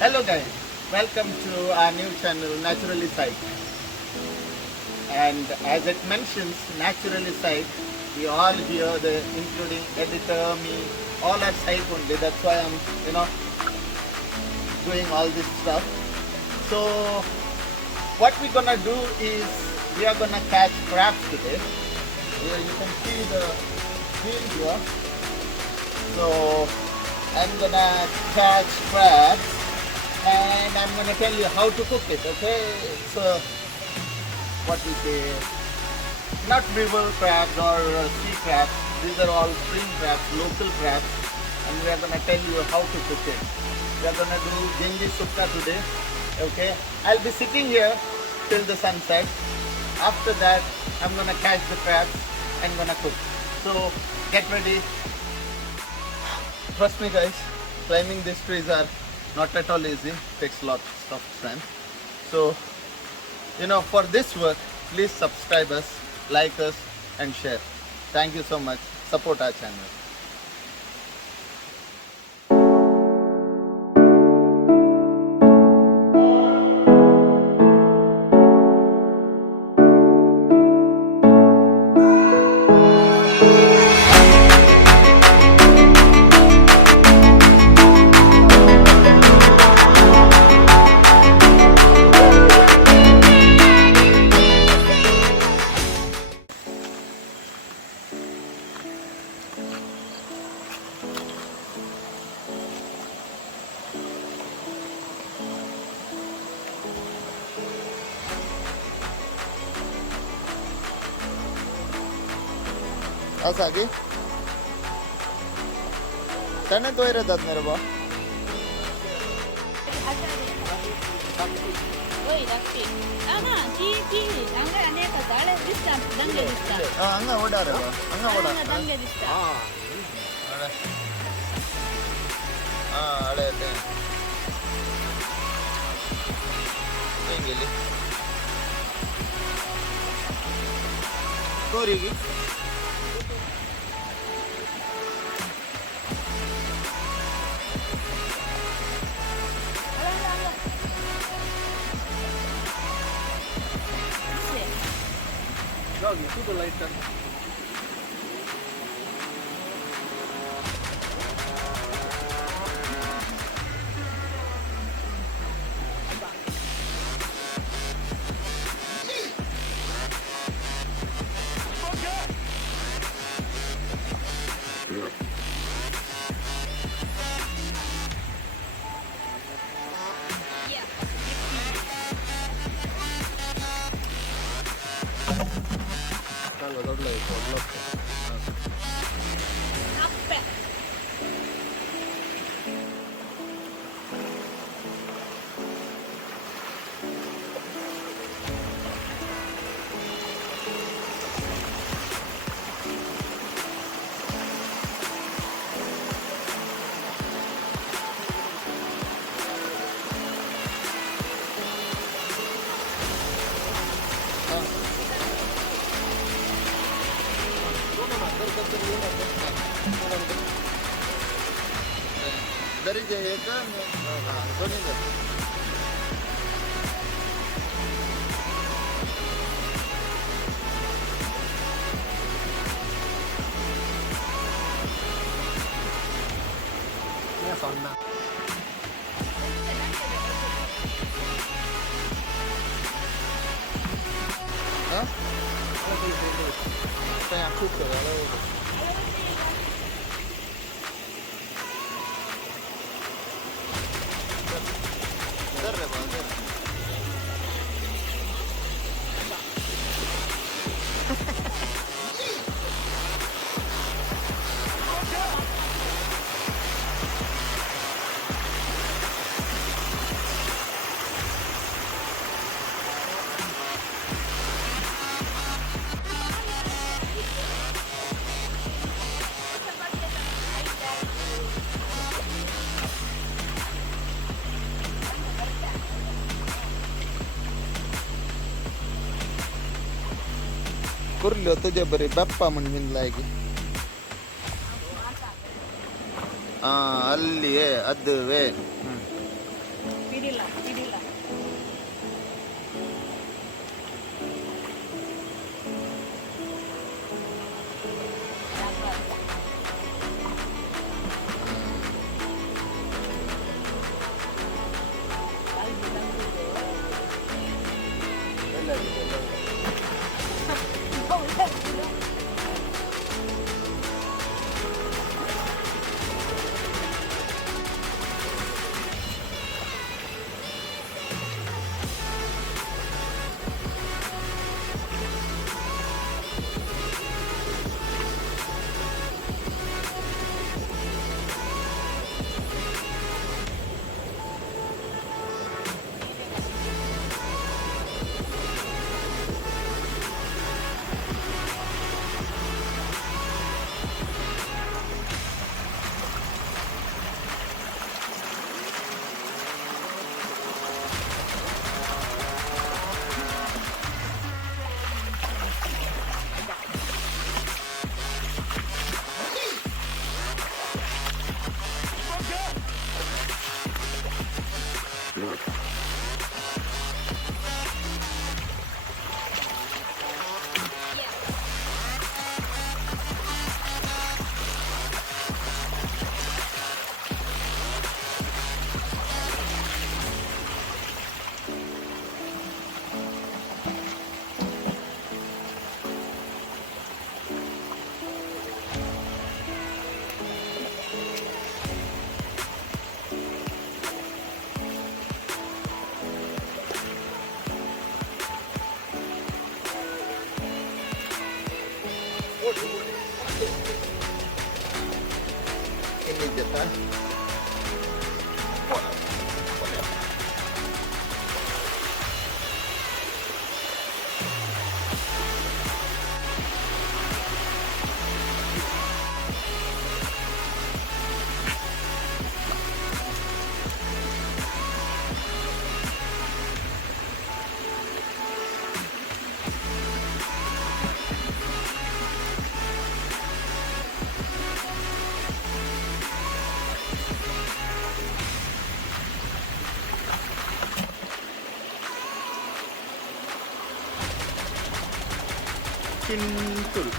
Hello guys, welcome to our new channel Naturally Psych. And as it mentions Naturally Psych, we all here, including editor, me, all are psych only. That's why I'm doing all this stuff. So what we're gonna do is we are gonna catch crabs today. Here you can see the field here. So I'm gonna catch crabs and I'm gonna tell you how to cook it. Okay, so what we say, not river crabs or sea crabs. These are all spring crabs, local crabs, and we are gonna tell you how to cook it. We are gonna do gingi sukka today. Okay, I'll be sitting here till the sunset. After that, I'm gonna catch the crabs and gonna cook. So get ready. Trust me, guys. Climbing these trees are not at all easy. Takes lots of strength. So, for this work, please subscribe us, like us, and share. Thank you so much. Support our channel. Asagi? Tane toire dad mere ba? Anga oda re ba? Anga oda. Ade ade. Engeli. Korigi. Doggy, to the light turn. Dari jaya kan, Tony kan. Ini sonna. Hah? Saya aku ke lalu. Kurlo तुझे बरे बाप्पा म्हणून लायकी ಅಲ್ಲಿ ಅದುವೆ ಹಿಡಿಲ್ಲ. Immediate, huh? Kintul.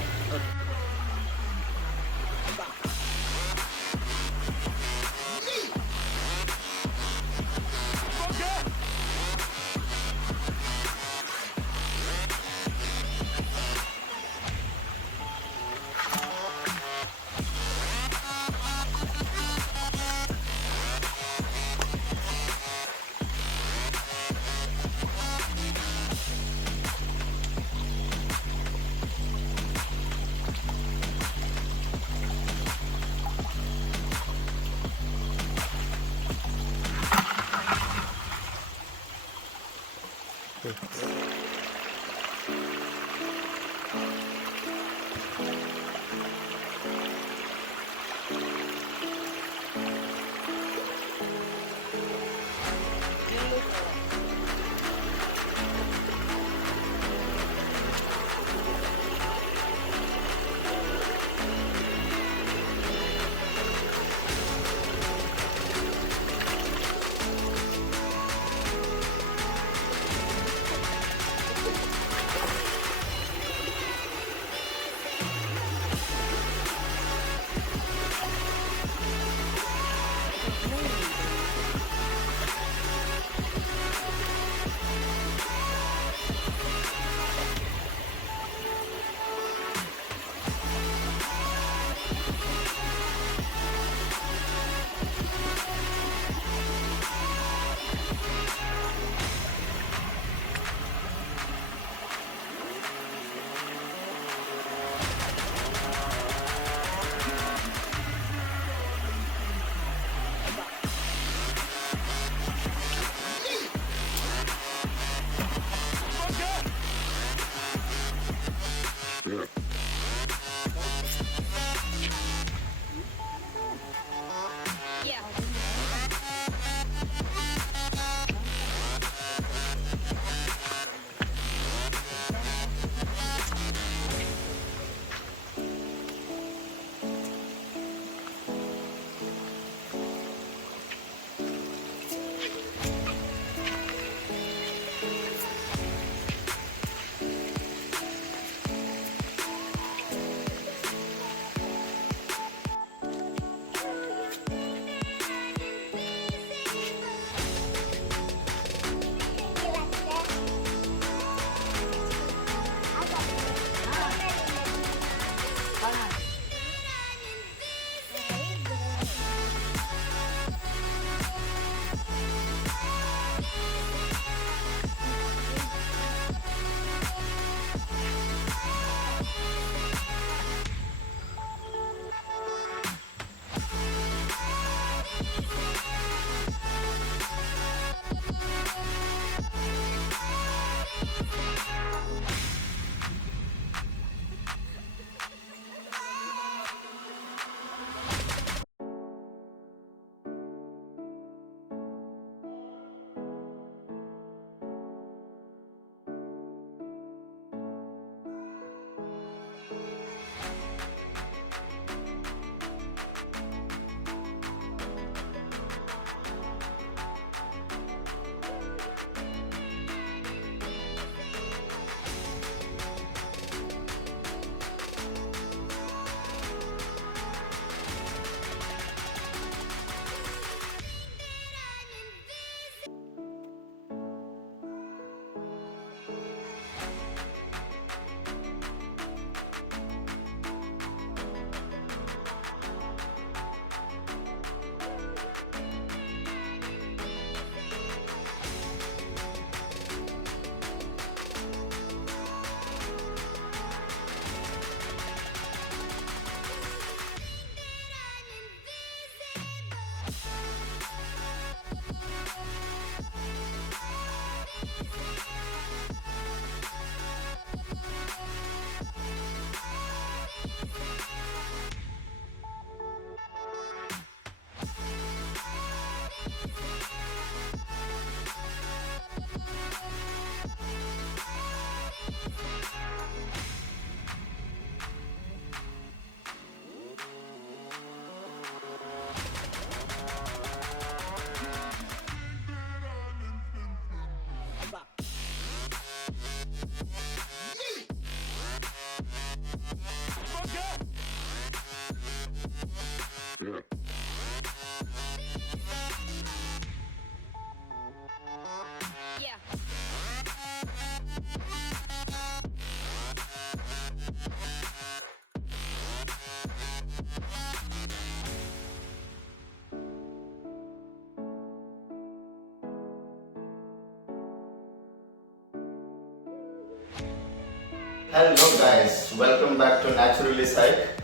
Hello guys, welcome back to Naturally Psych.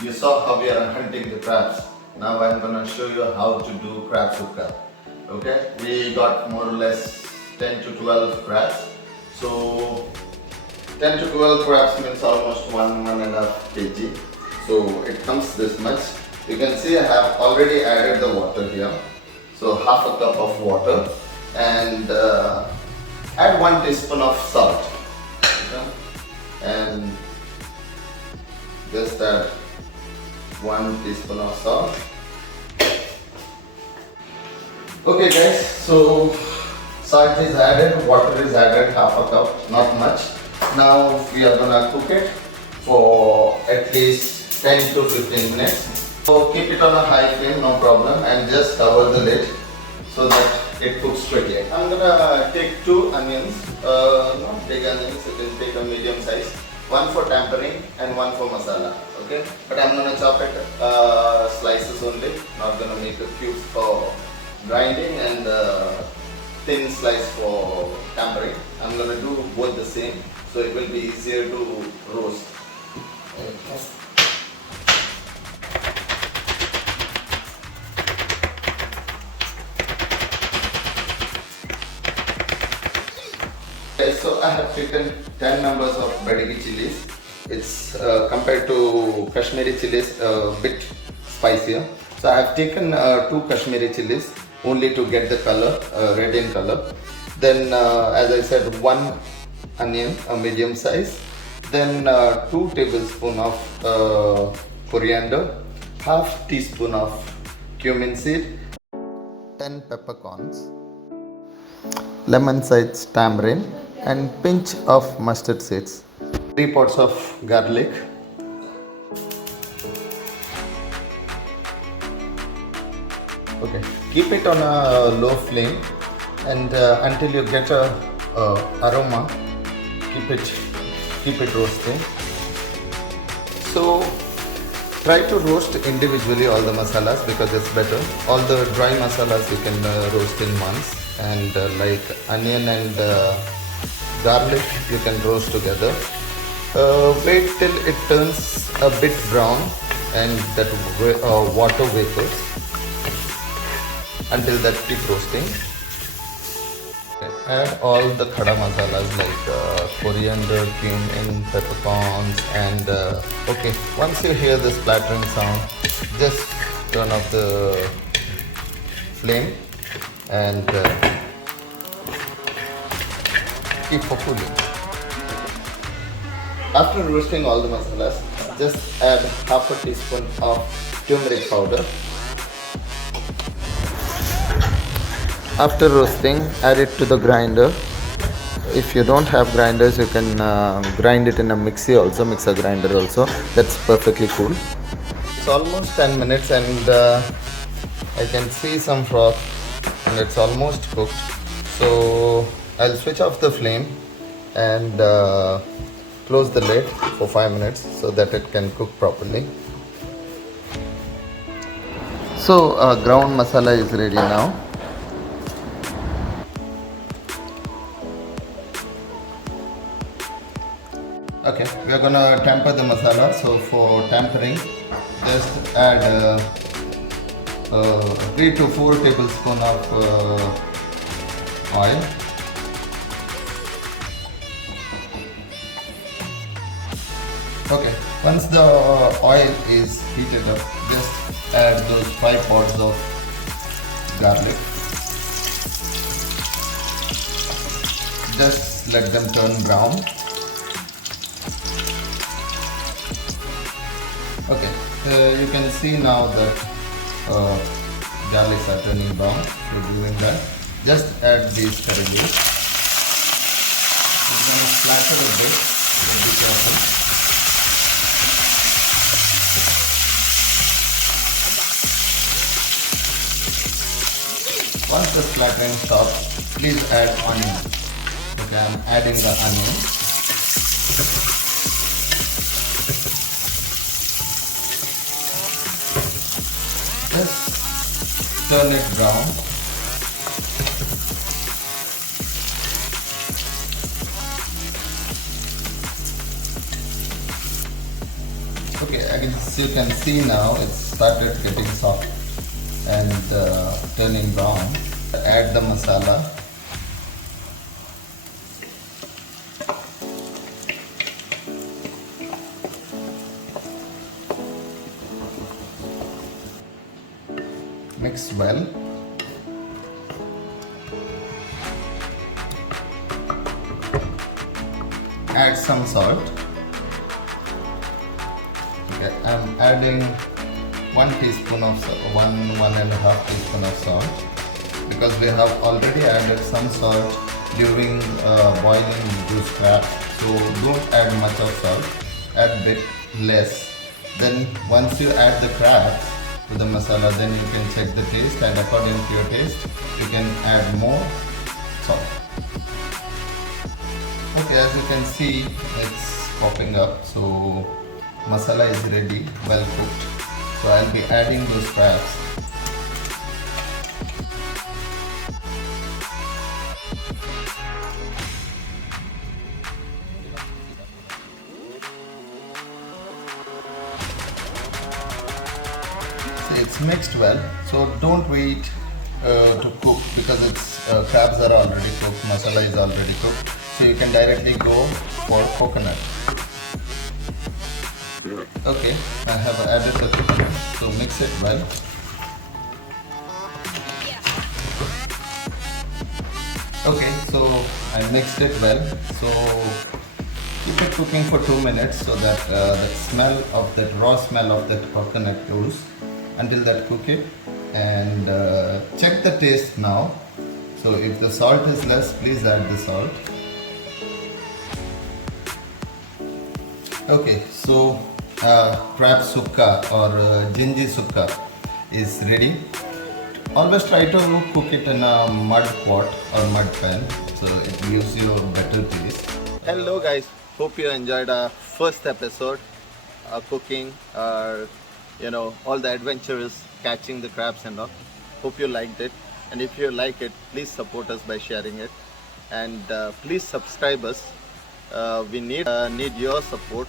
You saw how we are hunting the crabs. Now I'm gonna show you how to do crab sukkah. Okay, we got more or less 10 to 12 crabs. So 10 to 12 crabs means almost 1.5 kg. So it comes this much. You can see I have already added the water here. So half a cup of water and add 1 teaspoon of salt. Okay? And just add 1 teaspoon of salt. Okay guys, so salt is added, water is added, half a cup, not much. Now we are gonna cook it for at least 10 to 15 minutes. So keep it on a high flame, no problem, and just cover the lid so that it cooks quickly. I'm gonna take 2 onions, not big onions, you can take a medium size. 1 for tempering and 1 for masala, okay? But I'm gonna chop it slices only, not gonna make a cubes for grinding and thin slice for tempering. I'm gonna do both the same, so it will be easier to roast. Okay. Okay, so I have taken 10 numbers of Badigi chilies. It's compared to Kashmiri chilies a bit spicier. So I have taken 2 Kashmiri chilies only to get the color, red in color. Then as I said, 1 onion, a medium size. Then 2 tablespoons of coriander, half teaspoon of cumin seed, 10 peppercorns, lemon size tamarind, and pinch of mustard seeds, 3 pods of garlic, okay, keep it on a low flame and until you get a aroma, keep it roasting. So try to roast individually all the masalas because it's better. All the dry masalas you can roast in once, and like onion and garlic you can roast together. Wait till it turns a bit brown and that water vapors. Until that, keep roasting. Add all the khada masalas like coriander, cumin, peppercorns, and okay. Once you hear the splattering sound, just turn off the flame and keep for cooling. After roasting all the masalas, just add half a teaspoon of turmeric powder. After roasting, add it to the grinder. If you don't have grinders, you can grind it in a mixer grinder also. That's perfectly cool. It's almost 10 minutes and I can see some froth and it's almost cooked. So I'll switch off the flame and close the lid for 5 minutes so that it can cook properly. So ground masala is ready now. Okay, we are gonna temper the masala. So for tempering, just add 3 to 4 tablespoons of oil. Okay, once the oil is heated up, just add those 5 pods of garlic. Just let them turn brown. Okay, you can see now that garlics are turning brown. We're doing that. Just add these curry leaves. It's going to splatter a bit. Be careful. Once the splattering stops, please add onion. Okay, I'm adding the onion. Just turn it brown. As you can see now, it's started getting soft and turning brown. Add the masala. Mix well. Add some salt. Okay, I'm adding 1 teaspoon of salt, 1.5 teaspoon of salt, because we have already added some salt during boiling these crabs. So don't add much of salt, add bit less. Then once you add the crabs to the masala, then you can check the taste, and according to your taste you can add more salt. Okay, as you can see, it's popping up. So masala is ready, well cooked. So I'll be adding those crabs. See, it's mixed well. So don't wait to cook, because it's crabs are already cooked, masala is already cooked. So you can directly go for coconut. Okay, I have added the coconut, so mix it well. Okay, so I mixed it well. So keep it cooking for 2 minutes so that that raw smell of that coconut goes. Until that, cook it and check the taste now. So if the salt is less, please add the salt. Okay, so crab sukka or gingi sukka is ready. Always try to cook it in a mud pot or mud pan, so it gives you a better taste. Hello guys, hope you enjoyed our first episode, cooking, all the adventures, catching the crabs and all. Hope you liked it, and if you like it, please support us by sharing it, and please subscribe us. We need your support.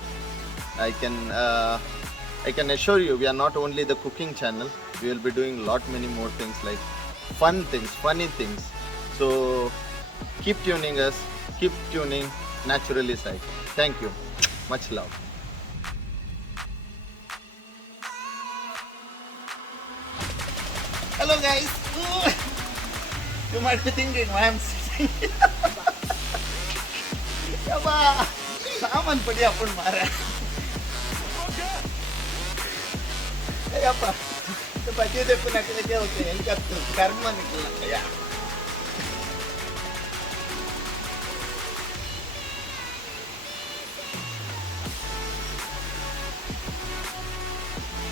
I can assure you, we are not only the cooking channel. We will be doing many more things, like fun things, funny things. So keep tuning us, keep tuning Naturally Sai. Thank you. Much love. Hello guys. You might be thinking why I'm sitting here. Yaba, saman padi apun mara. Yapa, तो बच्चे देखो ना क्या होते हैं, इनका कर्म निकलना गया.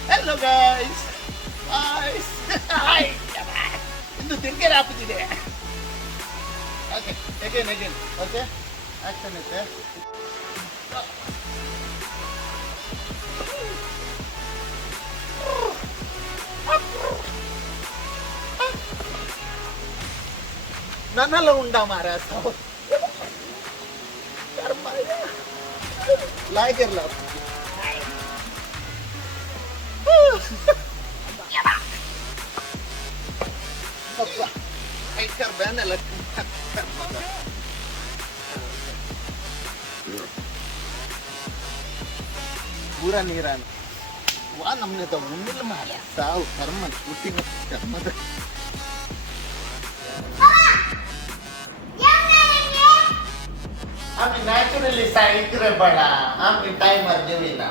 Hello guys. Hi. Itu tinggal apa sih deh? Okay, again. Okay, action it. Nanalo unda mara sao. Karma ya. Like it love. Papa, ay karbana lag. Pura niran. Wah, namanya tuh mungil mara sao. Karma, puting karma. आम्ही naturally side बडा आम्ही timer जेवी ना.